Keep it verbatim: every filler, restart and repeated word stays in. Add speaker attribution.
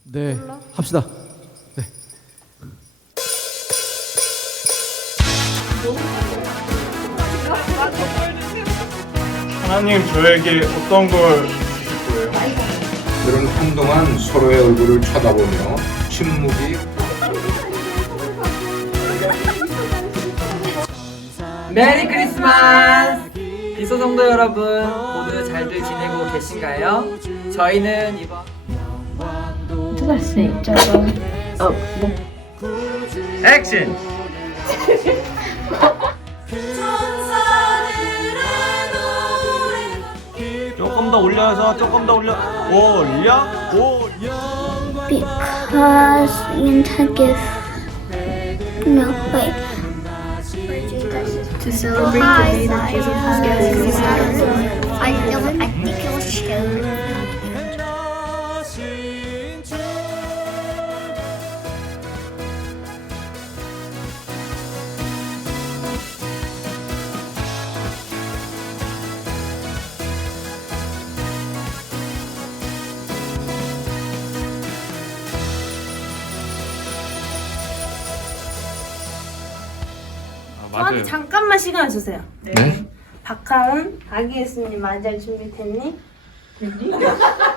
Speaker 1: 네, 합시다. 네.
Speaker 2: 하나님 저에게 어떤 걸 주실 거예요?
Speaker 3: 그들은 한동안 서로의 얼굴을 쳐다보며 침묵이
Speaker 4: 메리 크리스마스! 비소성도 여러분 모두 잘들 지내고 계신가요? 저희는 이번
Speaker 5: 초등학생 저거 어 뭐.
Speaker 2: 액션! 조금 더 올려서 조금 더 올려 올려 올려
Speaker 6: Because you can give no wait
Speaker 5: To celebrate the day that Jesus was given.
Speaker 6: I don't I think it was shown.
Speaker 7: 저한테 잠깐만 시간을 주세요.
Speaker 3: 네?
Speaker 7: 박하은, 아기 예수님 맞이할 준비 됐니? 됐니?